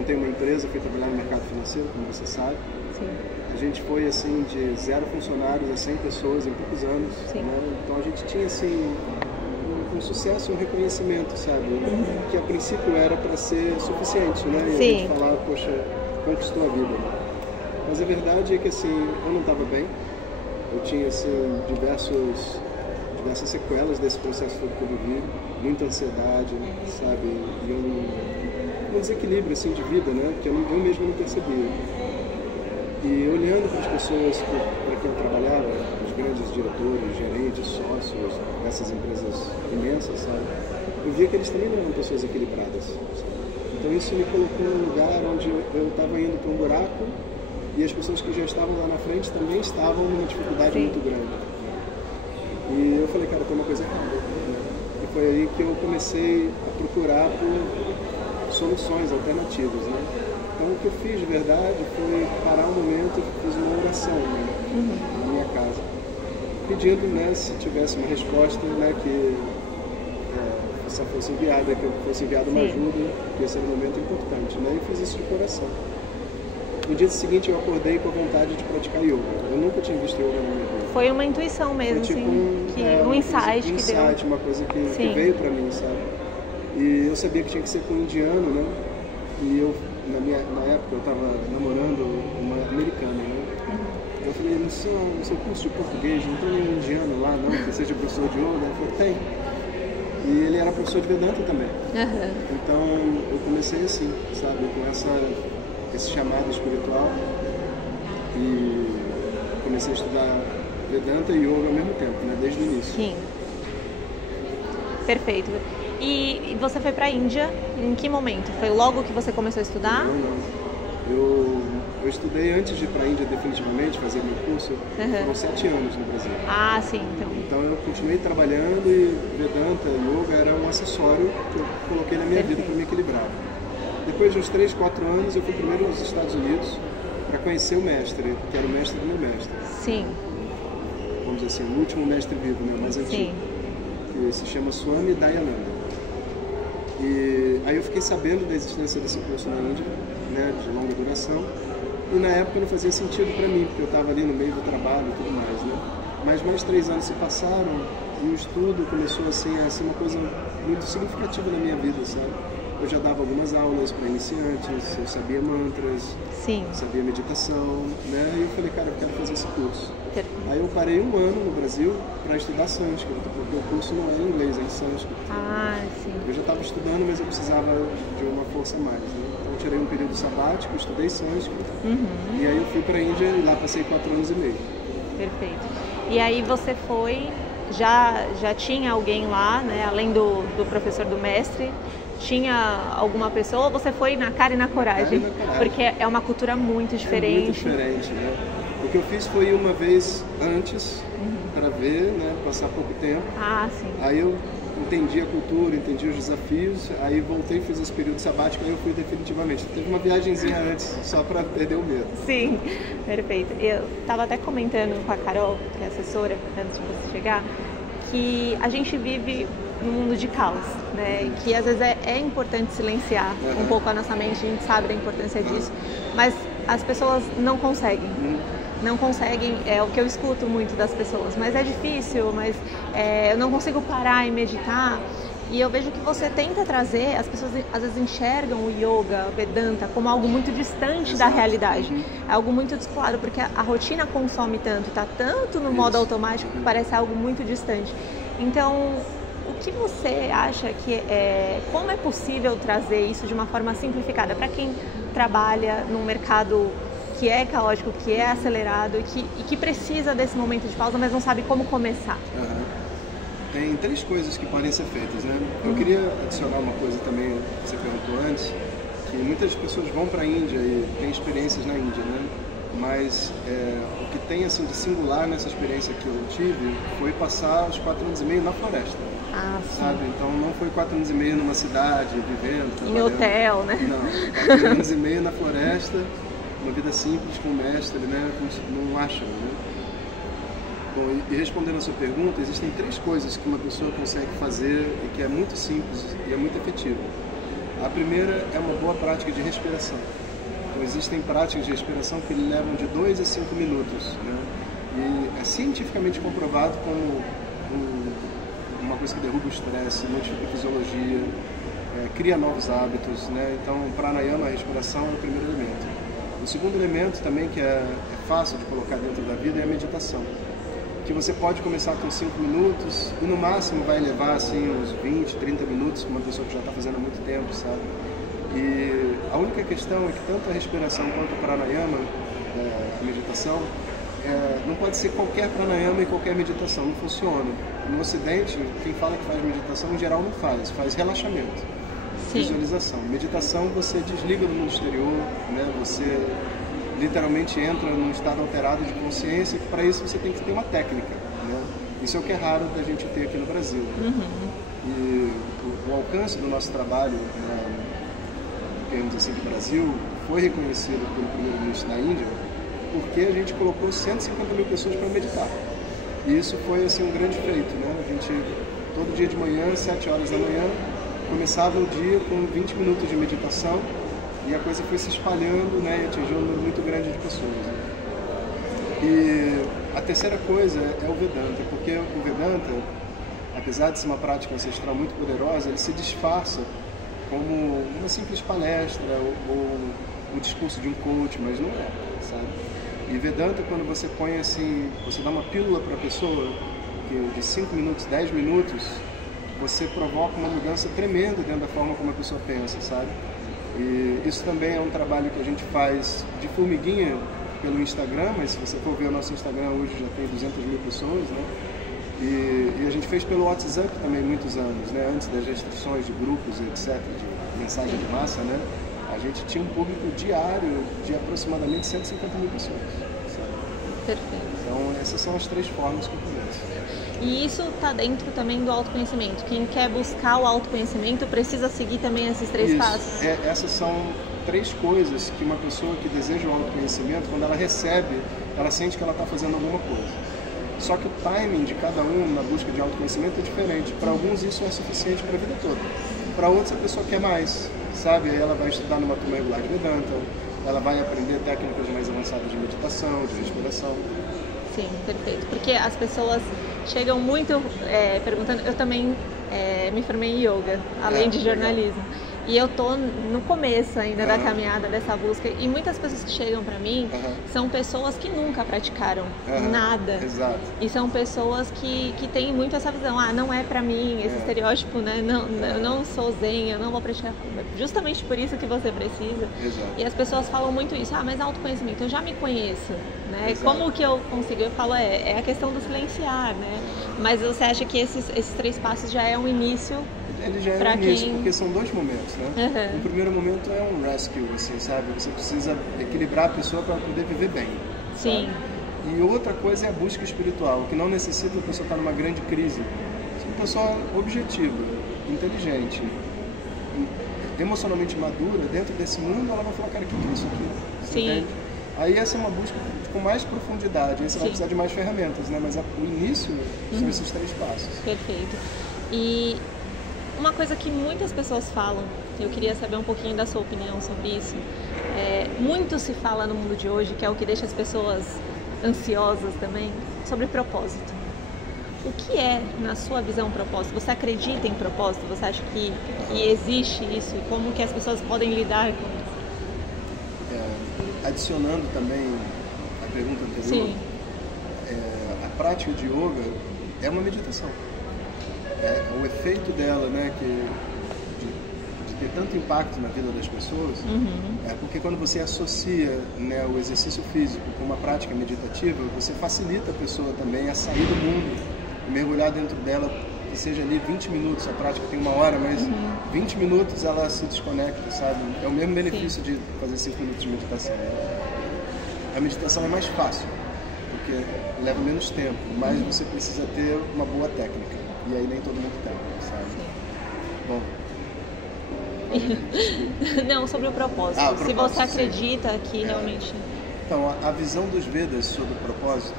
montei uma empresa, fui trabalhar no mercado financeiro, como você sabe. Sim. A gente foi assim de 0 funcionários a 100 pessoas em poucos anos. Sim. Né? Então a gente tinha assim um sucesso, um reconhecimento, sabe? Que a princípio era para ser suficiente, né? E Sim. a gente falava, poxa, conquistou a vida. Mas a verdade é que assim, eu não estava bem. Eu tinha assim diversas sequelas desse processo todo que eu vivi, muita ansiedade, sabe? E um desequilíbrio assim de vida, né? Que eu mesmo não percebia. E olhando para as pessoas para quem eu trabalhava, os grandes diretores, gerentes, sócios dessas empresas imensas, sabe? Eu via que eles também não eram pessoas equilibradas. Sabe? Então isso me colocou num lugar onde eu estava indo para um buraco e as pessoas que já estavam lá na frente também estavam numa dificuldade Sim. muito grande. E eu falei, cara, tem uma coisa errada. Né? E foi aí que eu comecei a procurar por soluções alternativas, né? Então o que eu fiz de verdade foi parar um momento e fiz uma oração, né? Na minha casa, pedindo, né, se tivesse uma resposta, né, que essa fosse enviada, que eu fosse enviada uma ajuda, que esse era um momento importante, né? E fiz isso de coração. No dia seguinte eu acordei com a vontade de praticar yoga. Eu nunca tinha visto yoga na minha vida. Foi uma intuição mesmo, foi tipo assim, um insight que deu. Uma coisa que veio pra mim, sabe? E eu sabia que tinha que ser com um indiano, né? E eu, na época, eu estava namorando uma americana, né? Eu falei, no seu curso de português, não tem nenhum indiano lá, não, que seja professor de yoga? Ele falou, tem. E ele era professor de Vedanta também. Então, eu comecei assim, sabe? Com esse chamado espiritual. E comecei a estudar Vedanta e Yoga ao mesmo tempo, né? Desde o início. Sim. Perfeito. E você foi para a Índia em que momento? Foi logo que você começou a estudar? Não. Eu estudei antes de ir para a Índia definitivamente, fazer meu curso, foram 7 anos no Brasil. Ah, sim. Então eu continuei trabalhando e Vedanta e Yoga era um acessório que eu coloquei na minha vida para me equilibrar. Depois de uns 3, 4 anos, eu fui primeiro nos Estados Unidos para conhecer o mestre, que era o mestre do meu mestre. Sim. Vamos dizer assim, o último mestre vivo, né, mais antigo. Sim. Que se chama Swami Dayananda. E aí eu fiquei sabendo da existência desse curso na Índia, né, de longa duração, e na época não fazia sentido para mim, porque eu estava ali no meio do trabalho e tudo mais, né. Mas mais 3 anos se passaram e o estudo começou assim, a ser uma coisa muito significativa na minha vida, sabe? Eu já dava algumas aulas para iniciantes, eu sabia mantras, Sim. sabia meditação, né? E eu falei, cara, eu quero fazer esse curso. Aí eu parei 1 ano no Brasil para estudar sânscrito, porque o curso não é em inglês, é em sânscrito. Ah, sim. Eu já estava estudando, mas eu precisava de uma força a mais, né? Então eu tirei um período sabático, estudei sânscrito, e aí eu fui para a Índia e lá passei 4 anos e meio. Perfeito. E aí você foi, já tinha alguém lá, né? Além do professor, do mestre, tinha alguma pessoa, ou você foi na cara e na coragem? Porque é uma cultura muito diferente. É muito diferente, né? O que eu fiz foi uma vez antes, para ver, né? Passar pouco tempo. Ah, sim. Aí eu entendi a cultura, entendi os desafios, aí voltei, fiz esse período sabático e eu fui definitivamente. Teve uma viagenzinha antes, só para perder o medo. Sim, perfeito. Eu estava até comentando com a Carol, que é assessora, antes de você chegar, que a gente vive num mundo de caos, né? Que às vezes é importante silenciar um pouco a nossa mente, a gente sabe da importância disso, mas as pessoas não conseguem. Não conseguem, é o que eu escuto muito das pessoas, mas é difícil, mas eu não consigo parar e meditar. E eu vejo que você tenta trazer, as pessoas às vezes enxergam o yoga, o Vedanta, como algo muito distante da realidade. É algo muito descolado, porque a rotina consome tanto, está tanto no modo automático que parece algo muito distante. Então, o que você acha que como é possível trazer isso de uma forma simplificada para quem trabalha num mercado que é caótico, que é acelerado e que precisa desse momento de pausa, mas não sabe como começar? Tem 3 coisas que podem ser feitas, né? Eu queria adicionar uma coisa também que você perguntou antes, que muitas pessoas vão para a Índia e têm experiências na Índia, né? Mas o que tem assim de singular nessa experiência que eu tive foi passar os 4 anos e meio na floresta. Ah, sim. Sabe? Então não foi 4 anos e meio numa cidade, vivendo, em hotel, né? Não, 4 anos e meio na floresta, uma vida simples com o mestre, né? Não acham, né? Bom, e respondendo a sua pergunta, existem 3 coisas que uma pessoa consegue fazer e que é muito simples e é muito efetivo. A primeira é uma boa prática de respiração. Então, existem práticas de respiração que levam de 2 a 5 minutos, né? E é cientificamente comprovado como uma coisa que derruba o estresse, modifica a fisiologia, cria novos hábitos, né? Então, pranayama, a respiração, é o primeiro elemento. O segundo elemento também, que é fácil de colocar dentro da vida, é a meditação. Que você pode começar com 5 minutos e no máximo vai levar assim, uns 20, 30 minutos para uma pessoa que já está fazendo há muito tempo, sabe? E a única questão é que tanto a respiração quanto o pranayama, a meditação, não pode ser qualquer pranayama e qualquer meditação, não funciona. No Ocidente, quem fala que faz meditação, em geral não faz relaxamento, visualização. Meditação, você desliga do mundo exterior, né? Você literalmente entra num estado alterado de consciência, que para isso você tem que ter uma técnica, né? Isso é o que é raro da gente ter aqui no Brasil. E o alcance do nosso trabalho, em termos assim de Brasil, foi reconhecido pelo primeiro-ministro da Índia, porque a gente colocou 150 mil pessoas para meditar. E isso foi assim, um grande feito, né? A gente, todo dia de manhã, 7 horas da manhã, começava o dia com 20 minutos de meditação, e a coisa foi se espalhando, né, e atingiu um número muito grande de pessoas. E a terceira coisa é o Vedanta, porque o Vedanta, apesar de ser uma prática ancestral muito poderosa, ele se disfarça como uma simples palestra ou o discurso de um coach, mas não é, sabe? E Vedanta, quando você põe assim, você dá uma pílula para a pessoa, que de 5 minutos, 10 minutos, você provoca uma mudança tremenda dentro da forma como a pessoa pensa, sabe? E isso também é um trabalho que a gente faz de formiguinha pelo Instagram, mas se você for ver o nosso Instagram hoje já tem 200 mil pessoas, né? E a gente fez pelo WhatsApp também muitos anos, né? Antes das restrições de grupos e etc, de mensagem de massa, né? A gente tinha um público diário de aproximadamente 150 mil pessoas, sabe? Perfeito. Então essas são as 3 formas que eu conheço. E isso está dentro também do autoconhecimento. Quem quer buscar o autoconhecimento precisa seguir também esses 3 passos. Essas são 3 coisas que uma pessoa que deseja o autoconhecimento, quando ela recebe, ela sente que ela está fazendo alguma coisa. Só que o timing de cada um na busca de autoconhecimento é diferente. Para alguns isso é suficiente para a vida toda. Para outros a pessoa quer mais, sabe? Aí ela vai estudar numa turma regular de Vedanta, ela vai aprender técnicas mais avançadas de meditação, de respiração. Sim, perfeito. Porque as pessoas chegam muito perguntando. Eu também me formei em yoga, além de jornalismo. E eu tô no começo ainda da caminhada dessa busca. E muitas pessoas que chegam para mim são pessoas que nunca praticaram nada. Exato. E são pessoas que têm muito essa visão. Ah, não é para mim, esse estereótipo, né? Não, eu não sou zen, eu não vou praticar. Justamente por isso que você precisa. Exato. E as pessoas falam muito isso. Ah, mas autoconhecimento, eu já me conheço, né? Exato. Como que eu consigo? Eu falo, é a questão do silenciar, né? Mas você acha que esses 3 passos já é um início? Ele já é um início, porque são 2 momentos, né? O primeiro momento é um rescue, assim, sabe? Você precisa equilibrar a pessoa para poder viver bem. Sim. Sabe? E outra coisa é a busca espiritual, que não necessita a pessoa estar numa grande crise. Se uma pessoa objetiva, inteligente, emocionalmente madura, dentro desse mundo, ela vai falar, cara, o que é isso aqui? Você Sim. entende? Aí essa é uma busca com mais profundidade, aí você vai precisar de mais ferramentas, né? Mas o início são esses 3 passos. Perfeito. E uma coisa que muitas pessoas falam, eu queria saber um pouquinho da sua opinião sobre isso. Muito se fala no mundo de hoje, que é o que deixa as pessoas ansiosas também, sobre propósito. O que é, na sua visão, propósito? Você acredita em propósito? Você acha que existe isso? E como que as pessoas podem lidar com isso? Adicionando também a pergunta anterior, Sim. A prática de yoga é uma meditação. O efeito dela, né, de ter tanto impacto na vida das pessoas, é porque quando você associa, né, o exercício físico com uma prática meditativa, você facilita a pessoa também a sair do mundo, mergulhar dentro dela, que seja ali 20 minutos, a prática tem 1 hora, mas 20 minutos ela se desconecta, sabe? É o mesmo benefício de fazer 5 minutos de meditação. A meditação é mais fácil, porque leva menos tempo, mas você precisa ter uma boa técnica. E aí nem todo mundo tem, sabe? Bom. Não, sobre o propósito. Se você acredita que realmente... Então, a visão dos Vedas sobre o propósito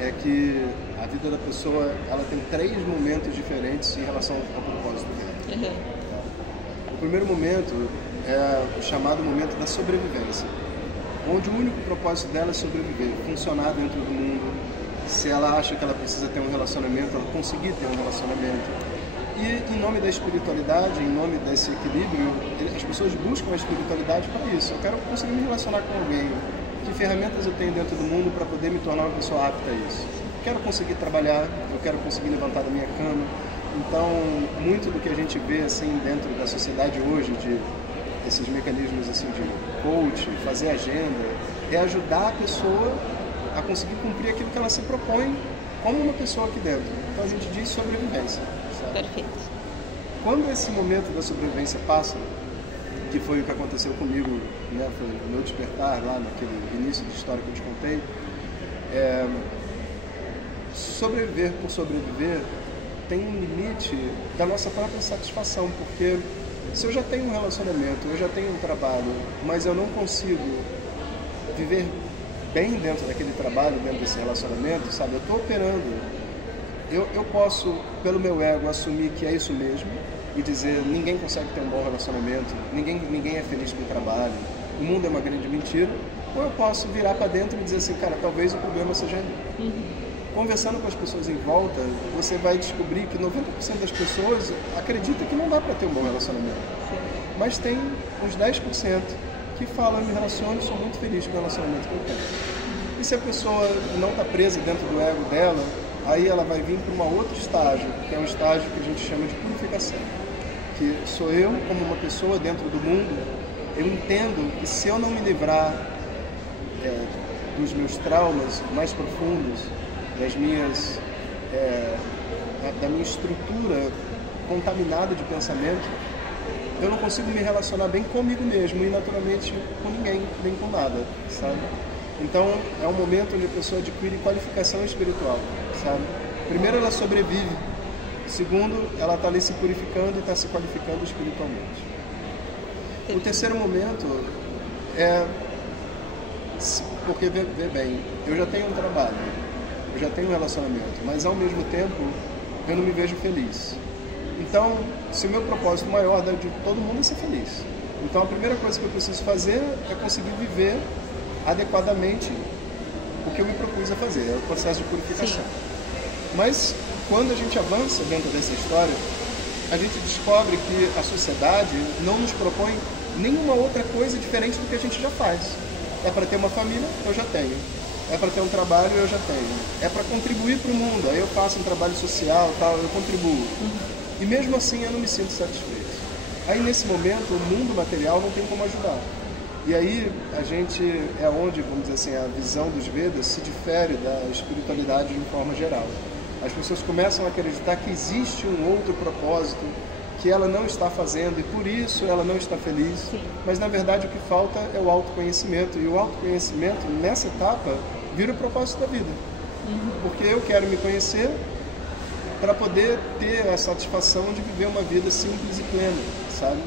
é que a vida da pessoa ela tem 3 momentos diferentes em relação ao propósito dela. O primeiro momento é o chamado momento da sobrevivência, onde o único propósito dela é sobreviver, funcionar dentro do mundo. Se ela acha que ela precisa ter um relacionamento, ela conseguir ter um relacionamento. E em nome da espiritualidade, em nome desse equilíbrio, as pessoas buscam a espiritualidade para isso. Eu quero conseguir me relacionar com alguém. Que ferramentas eu tenho dentro do mundo para poder me tornar uma pessoa apta a isso? Eu quero conseguir trabalhar, eu quero conseguir levantar da minha cama. Então, muito do que a gente vê assim dentro da sociedade hoje, de esses mecanismos assim de coach, fazer agenda, é ajudar a pessoa a conseguir cumprir aquilo que ela se propõe como uma pessoa aqui dentro. Então a gente diz sobrevivência. Sabe? Perfeito. Quando esse momento da sobrevivência passa, que foi o que aconteceu comigo, né, foi o meu despertar lá naquele início de história que eu te contei, sobreviver por sobreviver tem um limite da nossa própria satisfação, porque se eu já tenho um relacionamento, eu já tenho um trabalho, mas eu não consigo viver bem dentro daquele trabalho, dentro desse relacionamento, sabe? Eu estou operando. Eu posso, pelo meu ego, assumir que é isso mesmo e dizer ninguém consegue ter um bom relacionamento, ninguém é feliz com o trabalho, o mundo é uma grande mentira. Ou eu posso virar para dentro e dizer assim, cara, talvez o problema seja aí. Conversando com as pessoas em volta, você vai descobrir que 90% das pessoas acreditam que não dá para ter um bom relacionamento. Sim. Mas tem uns 10% que falam, eu me relaciono e sou muito feliz com o relacionamento que eu tenho. E se a pessoa não está presa dentro do ego dela, aí ela vai vir para um outro estágio, que é um estágio que a gente chama de purificação. Que sou eu, como uma pessoa dentro do mundo, eu entendo que se eu não me livrar dos meus traumas mais profundos, da minha estrutura contaminada de pensamento, eu não consigo me relacionar bem comigo mesmo e naturalmente com ninguém, nem com nada, sabe? Então é um momento onde a pessoa adquire qualificação espiritual, sabe? Primeiro, ela sobrevive. Segundo, ela está ali se purificando e está se qualificando espiritualmente. O terceiro momento é porque, vê bem, eu já tenho um trabalho, eu já tenho um relacionamento, mas ao mesmo tempo eu não me vejo feliz. Então, se o meu propósito maior de todo mundo é ser feliz, então a primeira coisa que eu preciso fazer é conseguir viver adequadamente o que eu me propus a fazer, é o processo de purificação. Sim. Mas quando a gente avança dentro dessa história, a gente descobre que a sociedade não nos propõe nenhuma outra coisa diferente do que a gente já faz. É para ter uma família? Eu já tenho. É para ter um trabalho? Eu já tenho. É para contribuir para o mundo? Aí eu faço um trabalho social, tal, eu contribuo. E mesmo assim eu não me sinto satisfeito. Aí nesse momento o mundo material não tem como ajudar. E aí a gente é onde, vamos dizer assim, a visão dos Vedas se difere da espiritualidade de uma forma geral. As pessoas começam a acreditar que existe um outro propósito que ela não está fazendo e por isso ela não está feliz. Sim. Mas na verdade o que falta é o autoconhecimento, e o autoconhecimento nessa etapa vira o propósito da vida. Porque eu quero me conhecer para poder ter a satisfação de viver uma vida simples e plena, sabe?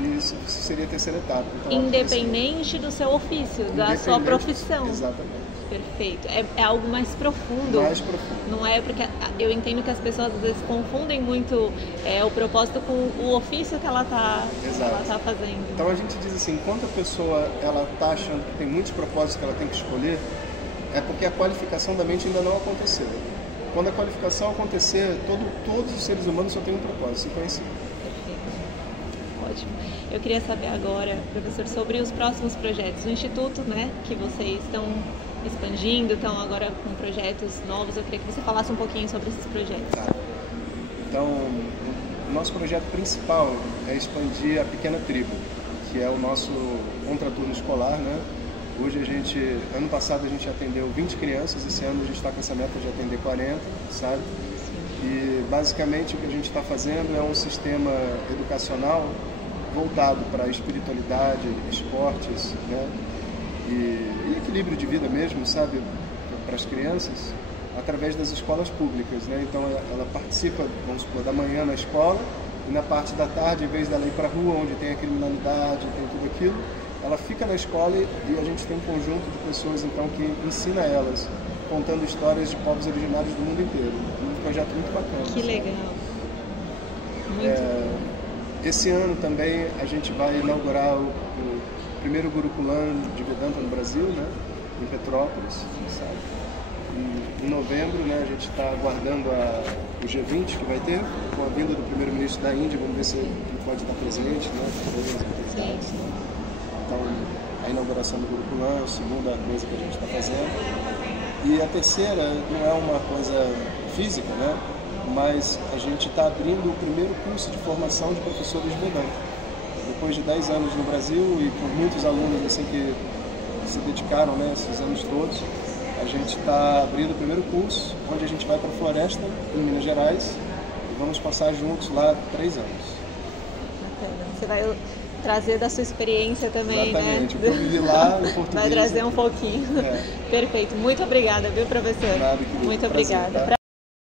E isso seria a terceira etapa. Então, independente do seu ofício, da sua profissão. Exatamente. Perfeito. É algo mais profundo. Mais profundo. Não é porque eu entendo que as pessoas às vezes confundem muito o propósito com o ofício que ela tá fazendo. Então a gente diz assim, enquanto a pessoa ela tá achando que tem muitos propósitos que ela tem que escolher, é porque a qualificação da mente ainda não aconteceu. Quando a qualificação acontecer, todos os seres humanos só têm um propósito, se conhecer. Perfeito. Ótimo. Eu queria saber agora, professor, sobre os próximos projetos. O Instituto, né, que vocês estão expandindo, estão agora com projetos novos. Eu queria que você falasse um pouquinho sobre esses projetos. Tá. Então, o nosso projeto principal é expandir a Pequena Tribo, que é o nosso contraturno escolar, né? Hoje ano passado a gente atendeu 20 crianças, esse ano a gente está com essa meta de atender 40, sabe? Sim. E basicamente o que a gente está fazendo é um sistema educacional voltado para a espiritualidade, esportes, né? E equilíbrio de vida mesmo, sabe, para as crianças, através das escolas públicas, né? Então ela participa, vamos supor, da manhã na escola e na parte da tarde, em vez dela ir para a rua onde tem a criminalidade, tem tudo aquilo, ela fica na escola e a gente tem um conjunto de pessoas então que ensina elas, contando histórias de povos originários do mundo inteiro. Um projeto muito bacana. Que legal. Muito bom. Esse ano também a gente vai inaugurar o primeiro Gurukulam de Vedanta no Brasil, né? Em Petrópolis, sabe? E em novembro, né, a gente está aguardando o G20 que vai ter, com a vinda do primeiro-ministro da Índia, vamos ver se ele pode estar presente, né? Então, a inauguração do Gurukulam é a segunda coisa que a gente está fazendo. E a terceira não é uma coisa física, né? Mas a gente está abrindo o primeiro curso de formação de professores de Vedanta. Depois de 10 anos no Brasil e com muitos alunos assim que se dedicaram, né, esses anos todos, a gente está abrindo o primeiro curso, onde a gente vai para a Floresta, em Minas Gerais, e vamos passar juntos lá 3 anos. Bacana. Você vai trazer da sua experiência também, exatamente, né? O que eu vivi lá no português. Vai trazer um pouquinho. Perfeito. Muito obrigada, viu, professor? Nada, querido. Muito Prazer, obrigada. Tá?